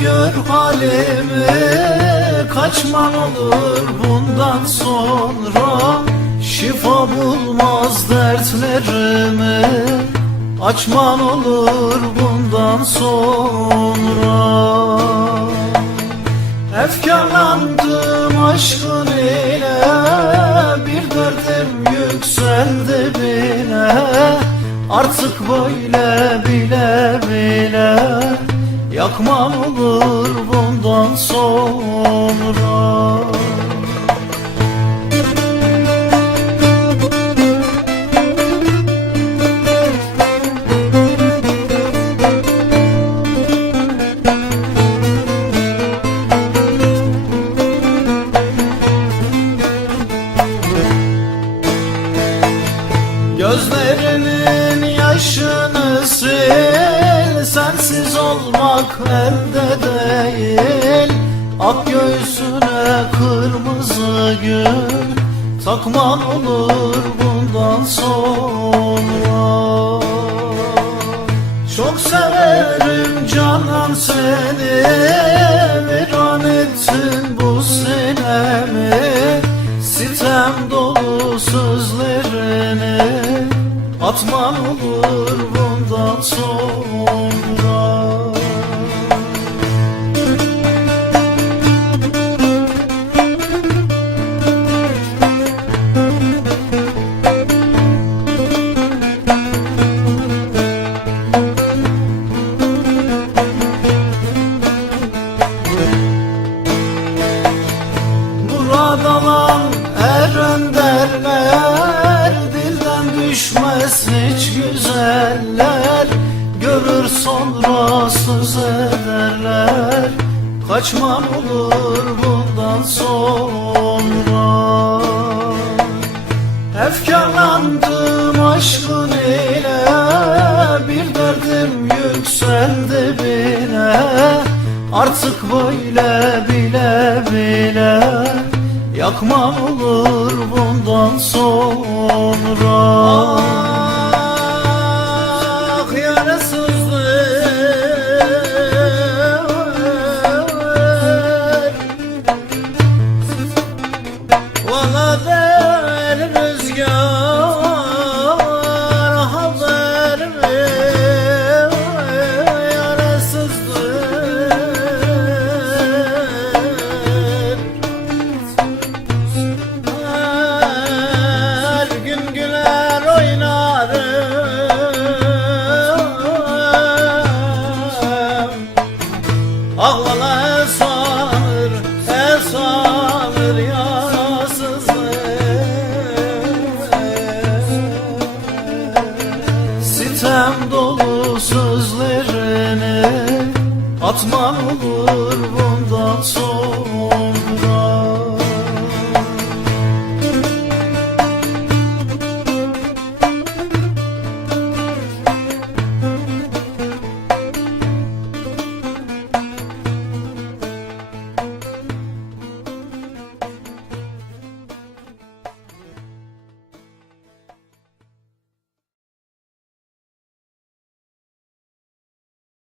gör halimi Kaçman olur bundan sonra. Şifa bulmaz dertlerimi Açman olur bundan sonra. Efkarlandım aşkın ile Bir derdim yükseldi bile. Artık böyle bile bile. Yakman olur bundan sonra olmak elde değil Ak göğsüne kırmızı gül. Takman olur bundan sonra. Çok severim canan seni Viran ettin bu sinemi. Sitem dolu sözlerini Atman olur Murad alan eren derler Dilden düşmez hiç güzeller. Görür sonra söz ederler Kaçman olur bundan sonra. Efkarlandım aşkın ile Bir derdim yükseldi bile. Artık böyle bile bile Yakma olur bundan sonra. Ah yarasızlık. Valla der rüzgar Ağlana esanır, esanır yasızlık Sitem dolu sözlerini Atman olur.